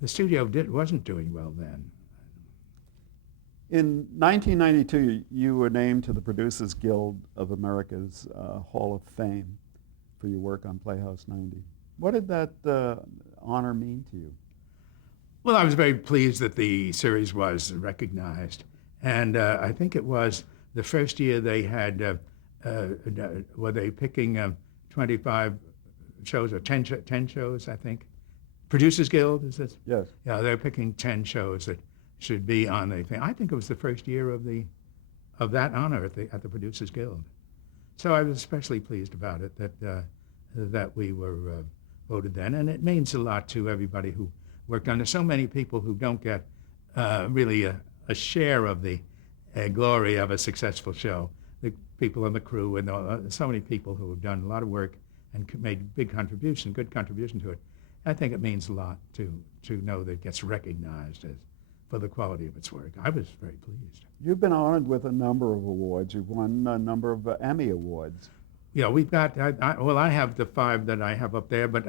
the studio wasn't doing well then. In 1992, you were named to the Producers Guild of America's Hall of Fame for your work on Playhouse 90. What did that honor mean to you? Well, I was very pleased that the series was recognized. And I think it was the first year they had, were they picking 25 shows or 10 shows, I think? Producers Guild, is this? Yes. Yeah, they're picking 10 shows that should be on the thing. I think it was the first year of that honor at the Producers Guild. So I was especially pleased about it that we were voted then, and it means a lot to everybody who worked on it. So many people who don't get really a share of the glory of a successful show. The people on the crew and so many people who have done a lot of work and made good contribution to it. I think it means a lot to know that it gets recognized for the quality of its work. I was very pleased. You've been honored with a number of awards. You've won a number of Emmy Awards. Yeah, we've got, I have the 5 that I have up there, but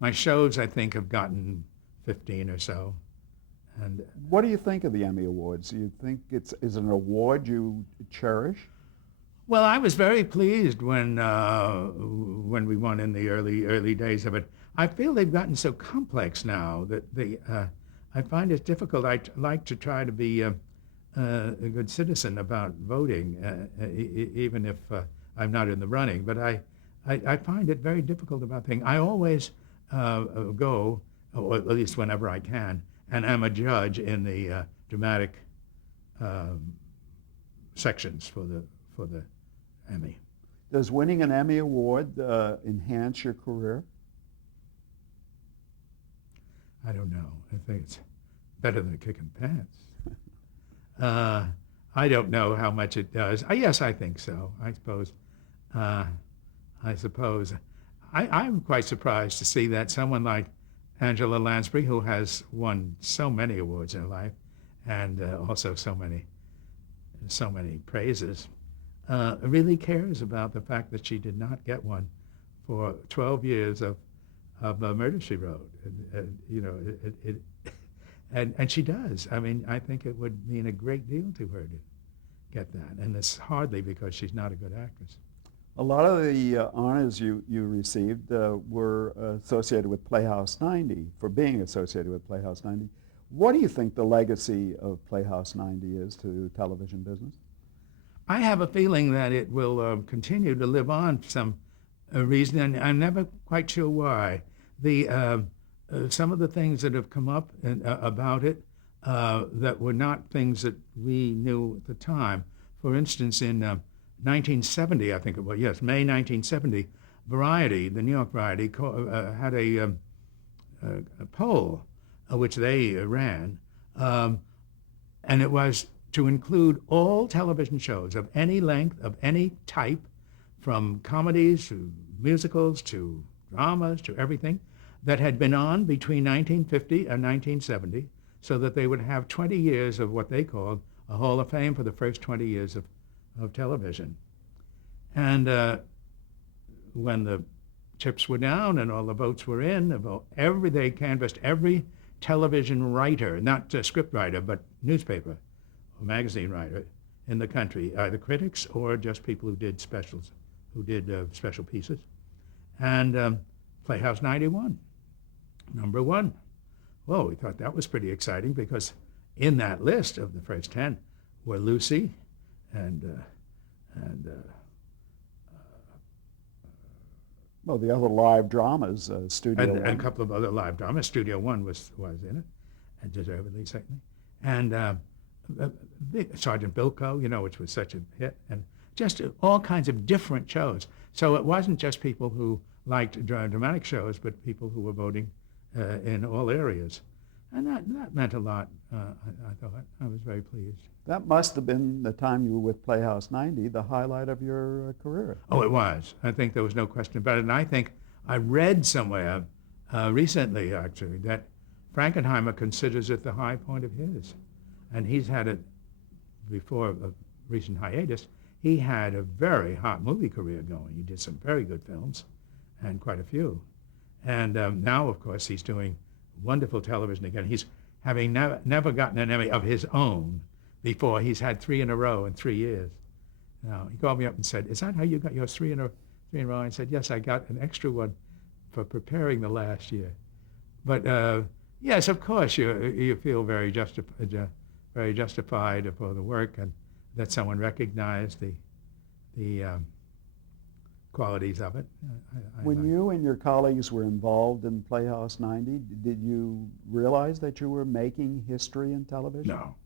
my shows, I think, have gotten 15 or so. And what do you think of the Emmy Awards? Do you think is it an award you cherish? Well, I was very pleased when we won in the early days of it. I feel they've gotten so complex now that I find it difficult. I like to try to be a good citizen about voting, even if I'm not in the running. But I find it very difficult about things. I always go, or at least whenever I can, and I'm a judge in the dramatic sections for the Emmy. Does winning an Emmy Award enhance your career? I don't know. I think it's better than a kick in the pants. I don't know how much it does. Yes, I think so. I suppose. I'm quite surprised to see that someone like Angela Lansbury, who has won so many awards in her life, and also so many praises, really cares about the fact that she did not get one for 12 years of Murder, She Wrote. And she does. I mean, I think it would mean a great deal to her to get that, and it's hardly because she's not a good actress. A lot of the honors you received were associated with Playhouse 90, for being associated with Playhouse 90. What do you think the legacy of Playhouse 90 is to television business? I have a feeling that it will continue to live on for some reason, and I'm never quite sure why. Some of the things that have come up about it that were not things that we knew at the time. For instance, in 1970, I think it was, yes, May 1970, Variety, the New York Variety, had a poll which they ran, and it was to include all television shows of any length, of any type, from comedies to musicals to dramas to everything, that had been on between 1950 and 1970, so that they would have 20 years of what they called a Hall of Fame for the first 20 years of television. And when the chips were down and all the votes were in, they canvassed every television writer, not a script writer, but newspaper or magazine writer in the country, either critics or just people who did specials, who did special pieces. And Playhouse 91, number 1. Well, we thought that was pretty exciting because in that list of the first 10 were Lucy and well, the other live dramas, Studio One. And a couple of other live dramas. Studio One was in it, and deservedly, certainly. And Sergeant Bilko, which was such a hit, and just all kinds of different shows. So it wasn't just people who liked dramatic shows, but people who were voting in all areas. And that meant a lot, I thought. I was very pleased. That must have been the time you were with Playhouse 90, the highlight of your career. Oh, it was. I think there was no question about it. And I think I read somewhere recently, actually, that Frankenheimer considers it the high point of his. And he's had it before a recent hiatus. He had a very hot movie career going. He did some very good films, and quite a few. And now, of course, he's doing wonderful television again. He's having never gotten an Emmy of his own before. He's had 3 in a row in 3 years. Now, he called me up and said, "Is that how you got your 3 in a row?" I said, "Yes, I got an extra one for preparing the last year." But yes, of course, you feel very justified for the work, and that someone recognized the qualities of it. When you and your colleagues were involved in Playhouse 90, did you realize that you were making history in television? No,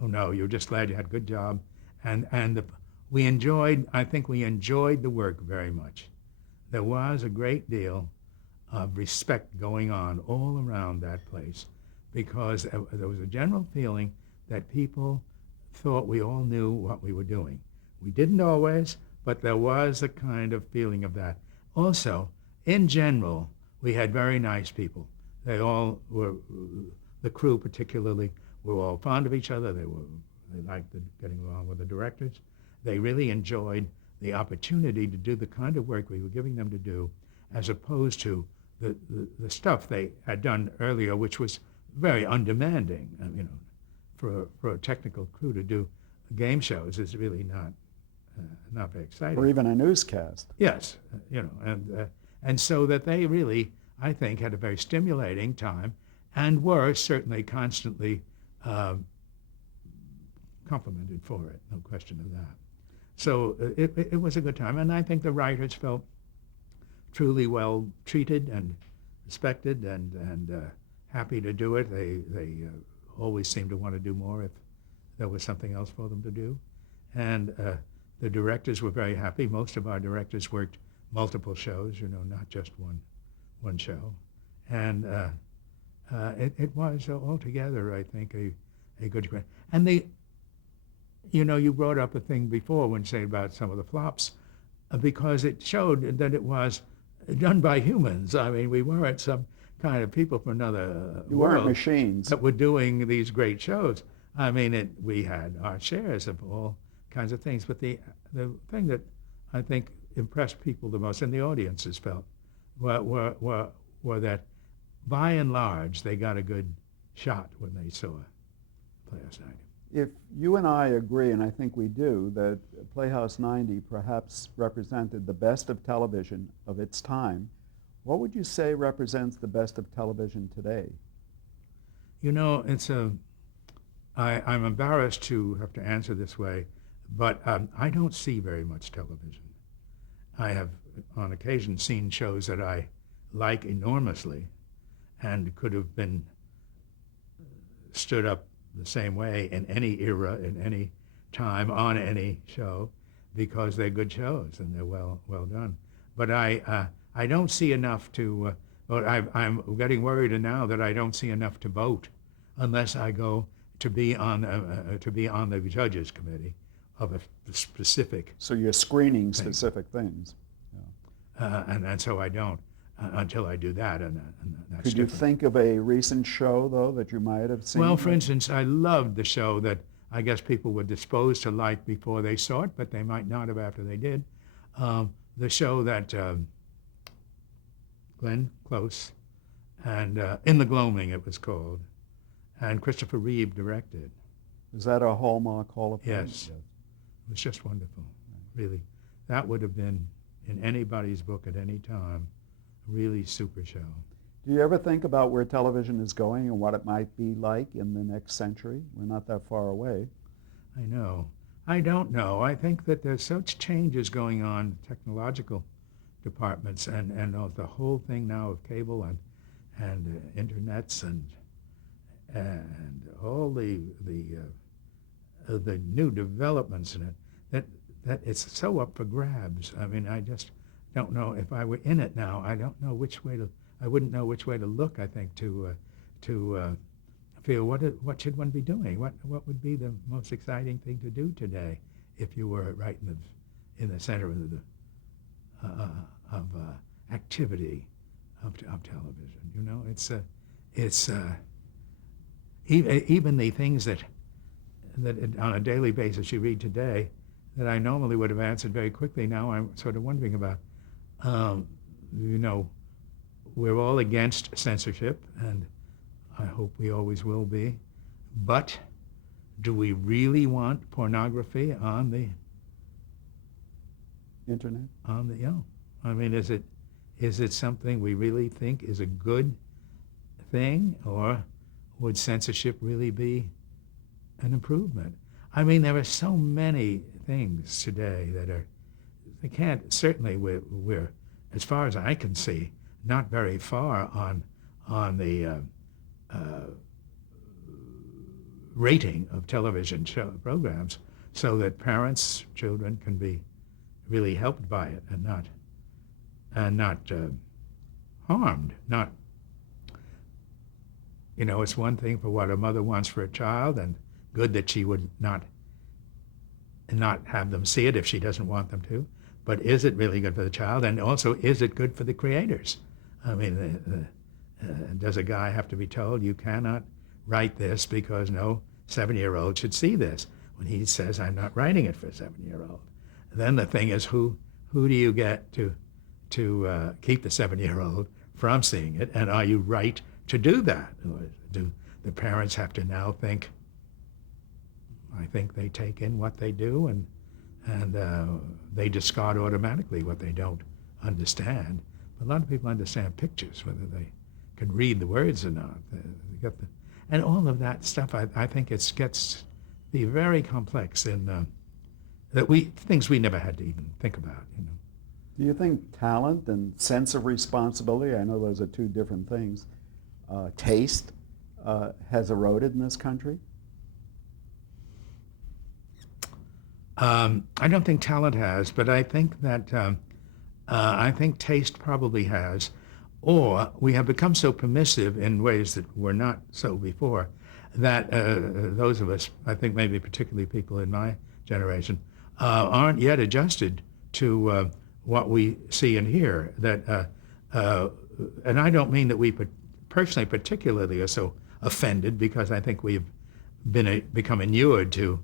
oh no, you're just glad you had a good job, and I think we enjoyed the work very much. There was a great deal of respect going on all around that place, because there was a general feeling that people thought we all knew what we were doing. We didn't always, but there was a kind of feeling of that. Also, in general, we had very nice people. They all were, the crew particularly, were all fond of each other. They liked getting along with the directors. They really enjoyed the opportunity to do the kind of work we were giving them to do, as opposed to the stuff they had done earlier, which was very undemanding. For a technical crew to do game shows is really not very exciting. Or even a newscast. Yes, and so that they really, I think, had a very stimulating time, and were certainly constantly complimented for it, no question of that. So it was a good time, and I think the writers felt truly well treated and respected, and happy to do it. They always seemed to want to do more if there was something else for them to do, and the directors were very happy. Most of our directors worked multiple shows, not just one show, and it was altogether, I think, a good. And you brought up a thing before when saying about some of the flops, because it showed that it was done by humans. I mean, we weren't some kind of people from another You world weren't machines. that were doing these great shows. I mean, we had our shares of all kinds of things, but the thing that I think impressed people the most, and the audiences felt, were that by and large they got a good shot when they saw Playhouse 90. If you and I agree, and I think we do, that Playhouse 90 perhaps represented the best of television of its time, what would you say represents the best of television today? I'm embarrassed to have to answer this way, but I don't see very much television. I have on occasion seen shows that I like enormously and could have been stood up the same way in any era, in any time, on any show, because they're good shows and they're well done. But I don't see enough to. I'm getting worried now that I don't see enough to vote, unless I go to be on the judges committee of a specific. So you're screening specific things. Yeah. And so I don't until I do that, and that's Could you different. think of a recent show, though, that you might have seen? Well, for instance, I loved the show that I guess people were disposed to like before they saw it, but they might not have after they did. The show that Glenn Close and In the Gloaming it was called, and Christopher Reeve directed. Is that a Hallmark Hall of Fame? Yes. It was just wonderful, really. That would have been in anybody's book at any time, a really super show. Do you ever think about where television is going and what it might be like in the next century? We're not that far away. I know. I don't know. I think that there's such changes going on, technological departments, and the whole thing now of cable and internets and all the new developments in it, that it's so up for grabs. I mean, I just don't know if I were in it now. I wouldn't know which way to look, I think, to feel what should one be doing? What would be the most exciting thing to do today if you were right in the center of activity of television? It's even the things that on a daily basis you read today that I normally would have answered very quickly. Now I'm sort of wondering about, we're all against censorship, and I hope we always will be. But do we really want pornography on the Internet? I mean, is it something we really think is a good thing, or would censorship really be an improvement? I mean, there are so many things today that they can't, certainly we're, as far as I can see, not very far on the rating of television programs, so that parents, children can be really helped by it and not harmed. Not, it's one thing for what a mother wants for a child, and good that she would not have them see it if she doesn't want them to. But is it really good for the child? And also, is it good for the creators? I mean, does a guy have to be told, you cannot write this because no 7-year-old should see this, when he says, I'm not writing it for a 7-year-old? Then the thing is, who do you get to keep the 7-year-old from seeing it? And are you right to do that? Or do the parents have to now think, I think they take in what they do, and they discard automatically what they don't understand. But a lot of people understand pictures, whether they can read the words or not. And all of that stuff, I think it gets to be very complex in things we never had to even think about. Do you think talent and sense of responsibility, I know those are two different things, taste, has eroded in this country? I don't think talent has, but I think that I think taste probably has, or we have become so permissive in ways that were not so before, that those of us, I think maybe particularly people in my generation, aren't yet adjusted to what we see and hear. And I don't mean that we personally particularly are so offended, because I think we've become inured to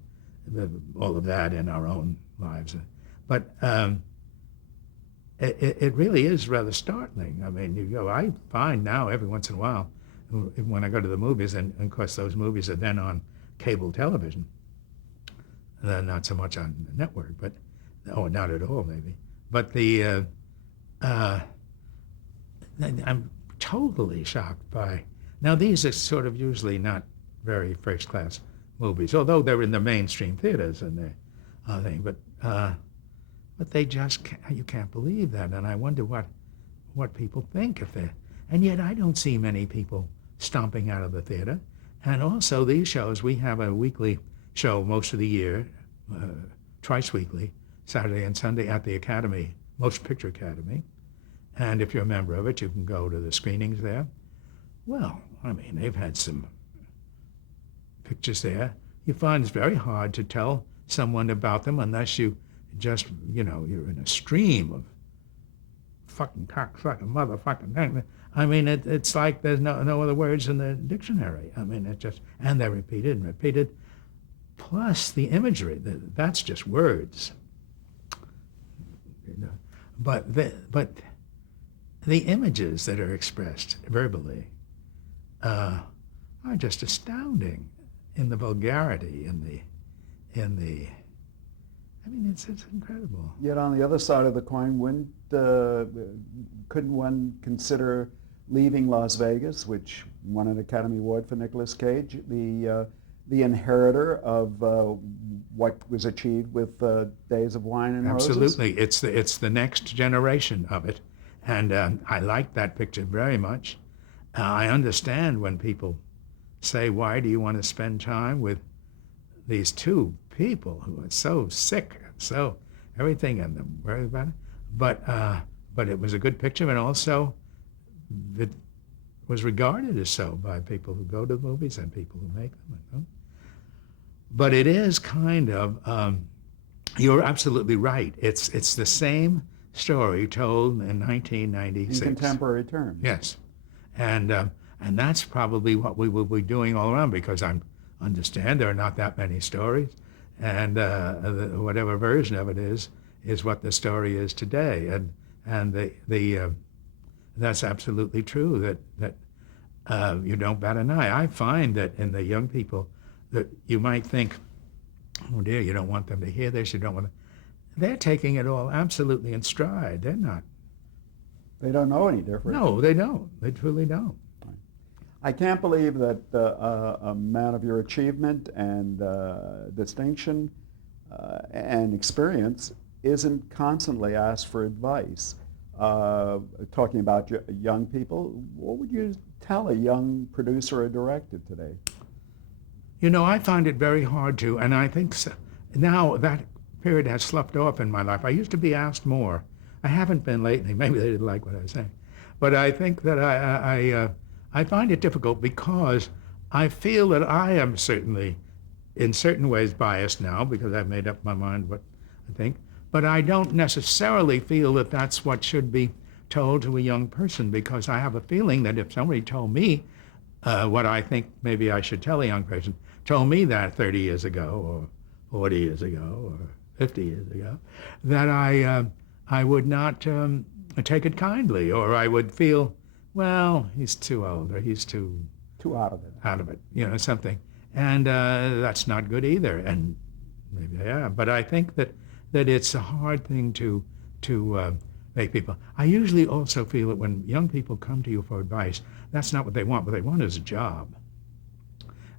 all of that in our own lives. But it really is rather startling. I mean, I find now every once in a while, when I go to the movies, and of course those movies are then on cable television, not so much on the network, but, not at all maybe. But I'm totally shocked by, now these are sort of usually not very first class movies, although they're in the mainstream theaters and thing, but they just you can't believe that, and I wonder what people think if they. And yet I don't see many people stomping out of the theater. And also these shows, we have a weekly show most of the year, twice weekly, Saturday and Sunday at the Academy, Motion Picture Academy, and if you're a member of it, you can go to the screenings there. Well, I mean, they've had some pictures there. You find it's very hard to tell someone about them unless you just, you're in a stream of fucking cocksucking motherfucking. I mean, it's like there's no other words in the dictionary. I mean, and they're repeated and repeated. Plus the imagery, that's just words. But the images that are expressed verbally are just astounding in the vulgarity, in the. I mean, it's incredible. Yet on the other side of the coin, couldn't one consider leaving Las Vegas, which won an Academy Award for Nicolas Cage, the inheritor of what was achieved with Days of Wine and Roses? Absolutely, it's the next generation of it, and I like that picture very much. I understand when people say, "Why do you want to spend time with these two people who are so sick, so everything in them, worried about it?" But it was a good picture, and also it was regarded as so by people who go to the movies and people who make them. But it is kind of, you're absolutely right. It's the same story told in 1996. In contemporary terms. Yes, and that's probably what we will be doing all around, because I understand there are not that many stories, and whatever version of it is what the story is today, and that's absolutely true, that you don't bat an eye. I find that in the young people that you might think, oh dear, you don't want them to hear this, you don't want to, they're taking it all absolutely in stride. They're not. They don't know any different. No, they don't. They truly don't. I can't believe that a man of your achievement and distinction and experience isn't constantly asked for advice. Talking about young people, what would you tell a young producer or director today? You know, I find it very hard to, and I think now that period has sloughed off in my life. I used to be asked more. I haven't been lately. Maybe they didn't like what I was saying. But I think that I find it difficult because I feel that I am certainly, in certain ways, biased now because I've made up my mind what I think. But I don't necessarily feel that that's what should be told to a young person, because I have a feeling that if somebody told me what I think maybe I should tell a young person, told me that 30 years ago or 40 years ago or 50 years ago, that I would not take it kindly, or I would feel, well, he's too old, or he's too out of it. You know, something. And that's not good either. And maybe I am. But I think that it's a hard thing to make people. I usually also feel that when young people come to you for advice, that's not what they want. What they want is a job.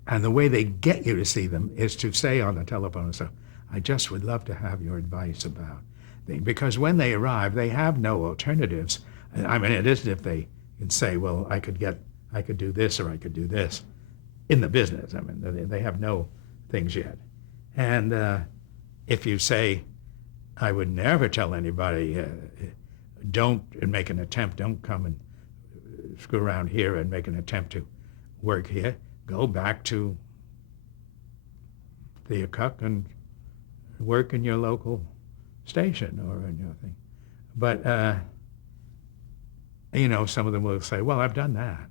And the way they get you to see them is to say on the telephone, so I just would love to have your advice about things. Because when they arrive, they have no alternatives. I mean, it isn't if they can say, well, I could do this or I could do this in the business. I mean, they have no things yet. And if you say, I would never tell anybody, don't make an attempt, don't come and screw around here and make an attempt to work here. Go back to the Cuck and work in your local station or in your thing. But, you know, some of them will say, well, I've done that.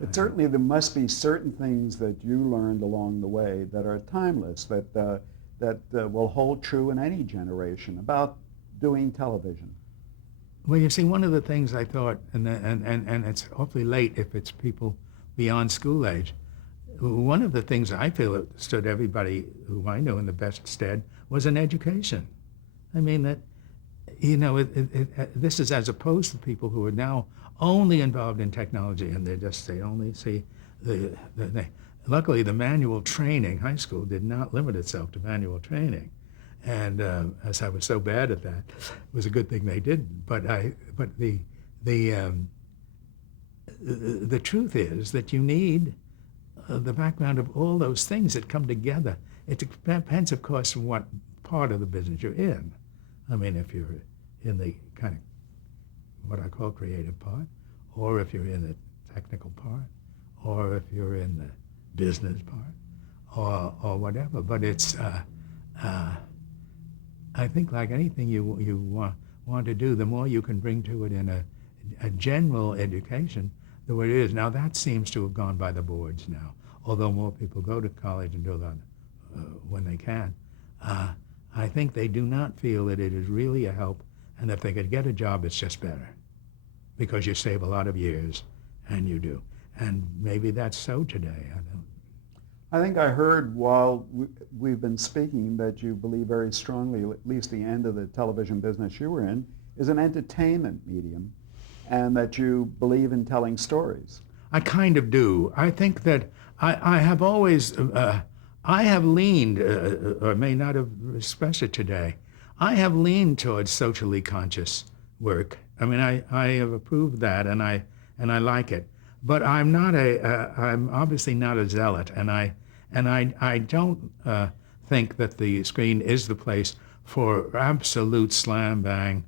But certainly there must be certain things that you learned along the way that are timeless, that will hold true in any generation about doing television. Well, you see, one of the things I thought, and it's awfully late if it's people beyond school age, one of the things I feel that stood everybody who I know in the best stead was an education. I mean, that, you know, this is as opposed to people who are now only involved in technology, and they only see luckily the manual training, high school did not limit itself to manual training. And as I was so bad at that, it was a good thing they didn't. But the truth is that you need the background of all those things that come together. It depends, of course, on what part of the business you're in. I mean, if you're in the kind of what I call creative part, or if you're in the technical part, or if you're in the business part, or whatever. But it's, I think like anything you want to do, the more you can bring to it in a general education, the way it is. Now that seems to have gone by the boards now, although more people go to college and do that when they can. I think they do not feel that it is really a help, and if they could get a job, it's just better, because you save a lot of years, and you do. And maybe that's so today. I think I heard while we've been speaking that you believe very strongly, at least the end of the television business you were in, is an entertainment medium, and that you believe in telling stories. I kind of do. I think that I have always, I have leaned, or may not have expressed it today, I have leaned towards socially conscious work. I mean, I have approved that, and I like it. But I'm not I'm obviously not a zealot, and I don't think that the screen is the place for absolute slam bang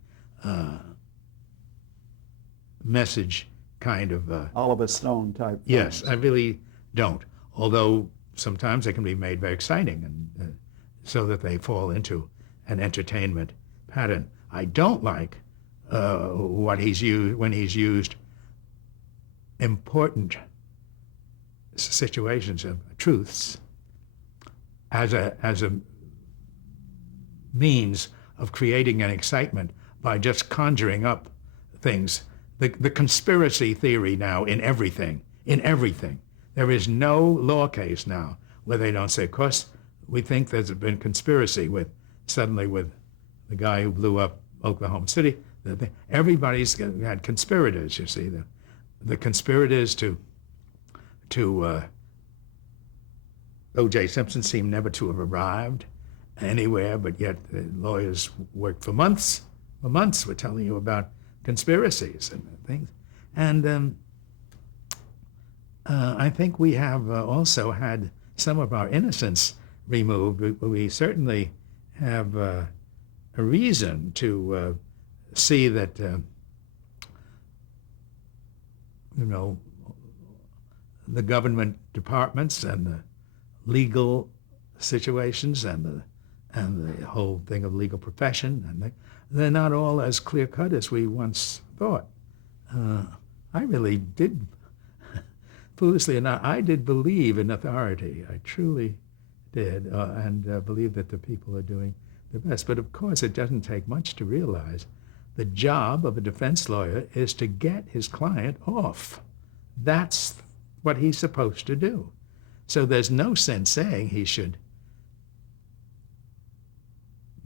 message kind of. Oliver Stone type. Yes, films. I really don't. Although sometimes they can be made very exciting, and so that they fall into an entertainment pattern. I don't like what he's used when he's used important situations of truths as a means of creating an excitement by just conjuring up things the conspiracy theory now in everything, in everything. There is no law case now where they don't say, of course, we think there's been conspiracy with the guy who blew up Oklahoma City. Everybody's had conspirators, you see. The conspirators to O.J. Simpson seem never to have arrived anywhere, but yet the lawyers worked for months. For months, we're telling you about conspiracies and things. And I think we have also had some of our innocence removed. We certainly have a reason to see that, the government departments and the legal situations and the whole thing of legal profession, and they're not all as clear-cut as we once thought. I really did, foolishly enough, I did believe in authority. I truly did, and believe that the people are doing their best. But of course, it doesn't take much to realize the job of a defense lawyer is to get his client off. That's what he's supposed to do. So there's no sense saying he should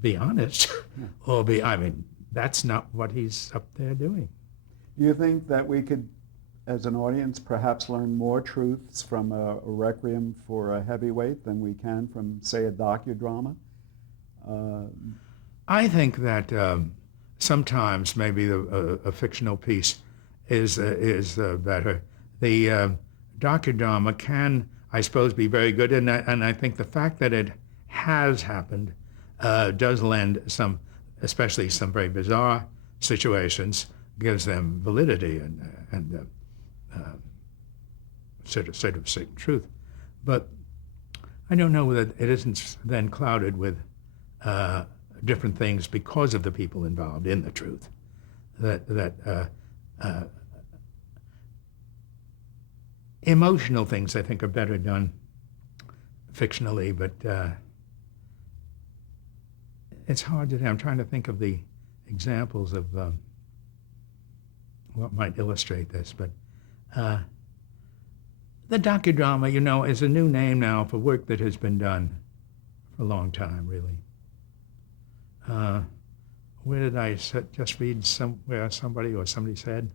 be honest or that's not what he's up there doing. Do you think that we could, as an audience, perhaps learn more truths from a requiem for a heavyweight than we can from, say, a docudrama? I think that sometimes maybe a fictional piece is better. The docudrama can, I suppose, be very good, and I think the fact that it has happened does lend some, especially some very bizarre situations, gives them validity and sort of certain truth. But I don't know whether it isn't then clouded with different things because of the people involved in the truth. Emotional things, I think, are better done fictionally, but it's hard to. I'm trying to think of the examples of what might illustrate this, but the docudrama, is a new name now for work that has been done for a long time, really. Where did I just read somewhere somebody said,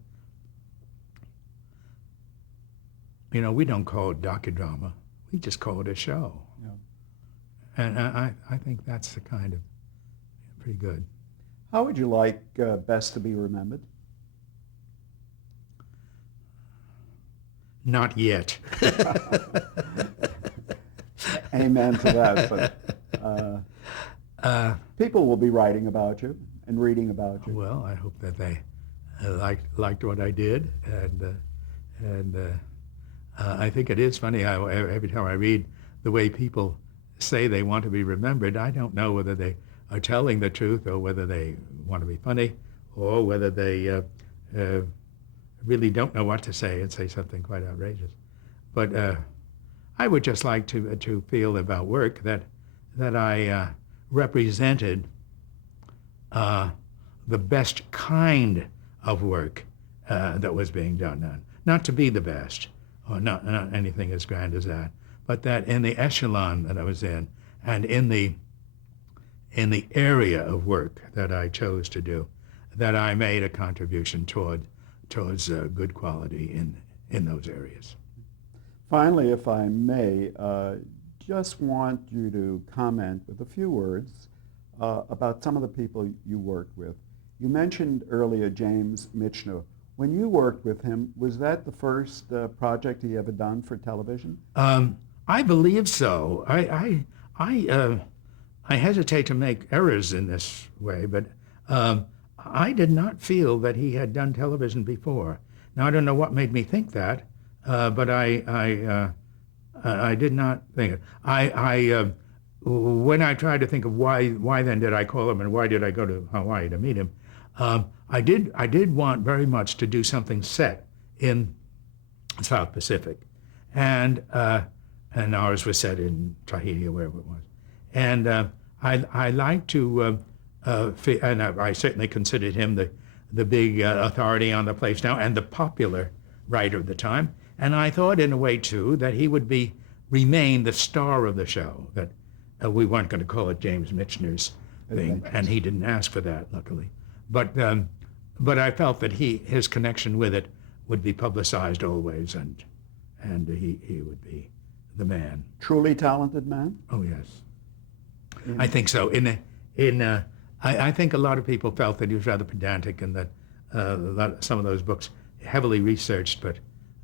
we don't call it docudrama, we just call it a show. Yeah. And I think that's the kind of pretty good. How would you like best to be remembered? Not yet. Amen to that. But people will be writing about you and reading about you. Well, I hope that they liked what I did, and I think it is funny how every time I read the way people say they want to be remembered, I don't know whether they are telling the truth or whether they want to be funny or whether they really don't know what to say and say something quite outrageous. But I would just like to feel about work that I represented the best kind of work that was being done. Not to be the best, or not anything as grand as that, but that in the echelon that I was in, and in the area of work that I chose to do, that I made a contribution towards good quality in those areas. Finally, if I may, just want you to comment with a few words about some of the people you worked with. You mentioned earlier James Michener. When you worked with him, was that the first project he ever done for television? I believe so. I hesitate to make errors in this way, but I did not feel that he had done television before. Now, I don't know what made me think that, but I did not think it. When I tried to think of why then did I call him and why did I go to Hawaii to meet him, I did want very much to do something set in South Pacific, and ours was set in Tahiti or wherever it was, and I like to, and I certainly considered him the big authority on the place now and the popular writer of the time. And I thought in a way, too, that he would remain the star of the show, that we weren't going to call it James Michener's thing, and he didn't ask for that, luckily. But I felt that his connection with it would be publicized always, and he would be the man. Truly talented man? Oh, yes. I think so. I think a lot of people felt that he was rather pedantic and that some of those books heavily researched, but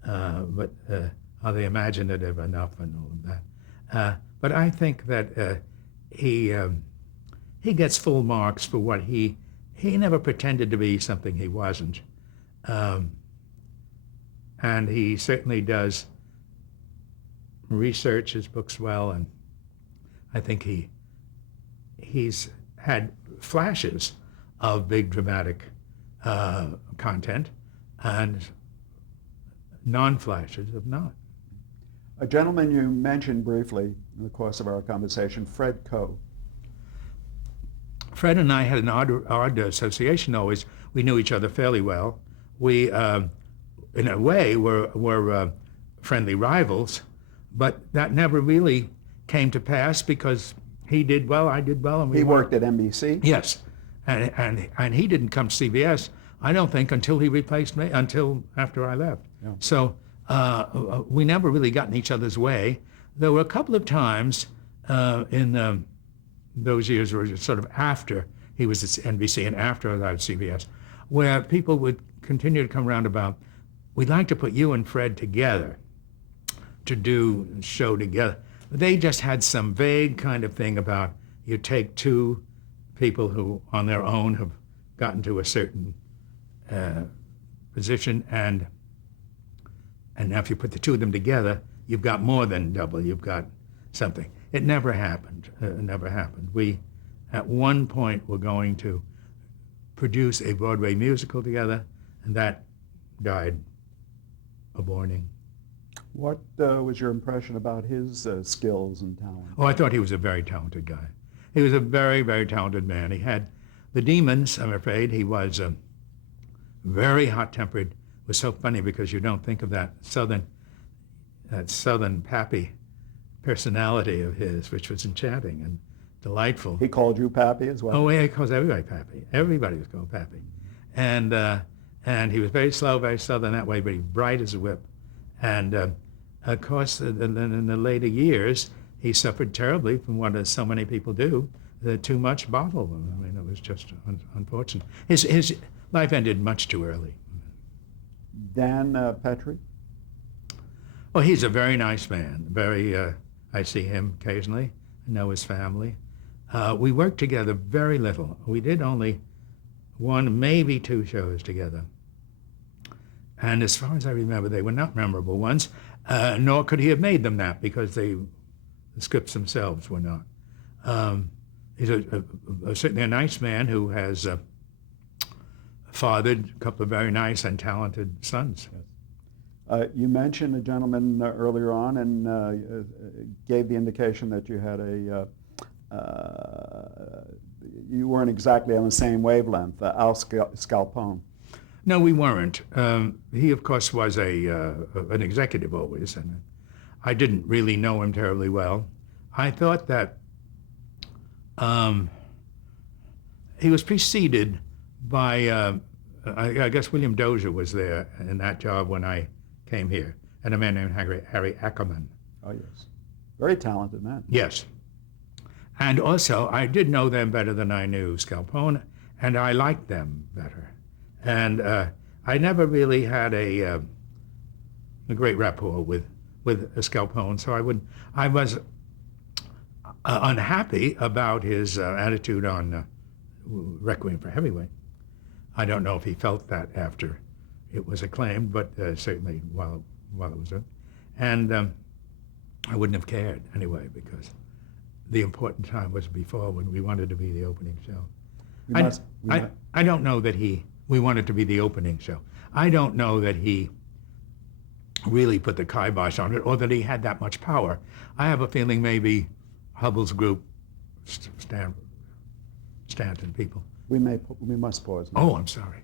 are they imaginative enough and all of that? But I think that he gets full marks for what he never pretended to be something he wasn't, and he certainly does research his books well, and I think he's had flashes of big dramatic content and non-flashes of not. A gentleman you mentioned briefly in the course of our conversation, Fred Coe. Fred and I had an odd association always. We knew each other fairly well. We, in a way, were friendly rivals, but that never really came to pass because he did well, I did well, and he worked at NBC? Yes, and he didn't come to CBS, I don't think, until he replaced me, until after I left. Yeah. So we never really got in each other's way. There were a couple of times in those years were sort of after he was at NBC and after I was at CBS, where people would continue to come around about, we'd like to put you and Fred together to do a show together. They just had some vague kind of thing about you take two people who on their own have gotten to a certain position, and now if you put the two of them together, you've got more than double, you've got something. It never happened. We, at one point, were going to produce a Broadway musical together, and that died a morning. What was your impression about his skills and talent? Oh, I thought he was a very talented guy. He was a very, very talented man. He had the demons, I'm afraid. He was very hot-tempered. It was so funny because you don't think of that southern pappy personality of his, which was enchanting and delightful. He called you Pappy as well? Oh, yeah, he calls everybody Pappy. Everybody was called Pappy. And he was very slow, very southern that way, but he bright as a whip. And of course, in the later years, he suffered terribly from what so many people do, too much bottle. I mean, it was just unfortunate. His life ended much too early. Dan Petrie? Well, he's a very nice man. I see him occasionally. I know his family. We worked together very little. We did only one, maybe two shows together. And as far as I remember, they were not memorable ones, nor could he have made them that because the scripts themselves were not. He's certainly a nice man who has fathered a couple of very nice and talented sons. You mentioned a gentleman earlier on and gave the indication that you had you weren't exactly on the same wavelength, Al Scalpone. No, we weren't. He, of course, was an executive always, and I didn't really know him terribly well. I thought that he was preceded by, I guess William Dozier was there in that job when I came here, and a man named Harry Ackerman. Oh, yes. Very talented man. Yes. And also, I did know them better than I knew Scalpone, and I liked them better. And I never really had a great rapport with Scalpone, so I was unhappy about his attitude on Requiem for Heavyweight. I don't know if he felt that after it was acclaimed, but certainly while it was up. And I wouldn't have cared anyway, because the important time was before, when we wanted to be the opening show. I don't know that we wanted to be the opening show. I don't know that he really put the kibosh on it, or that he had that much power. I have a feeling maybe Hubbell's group, Stanton people. We must pause now. Oh, I'm sorry.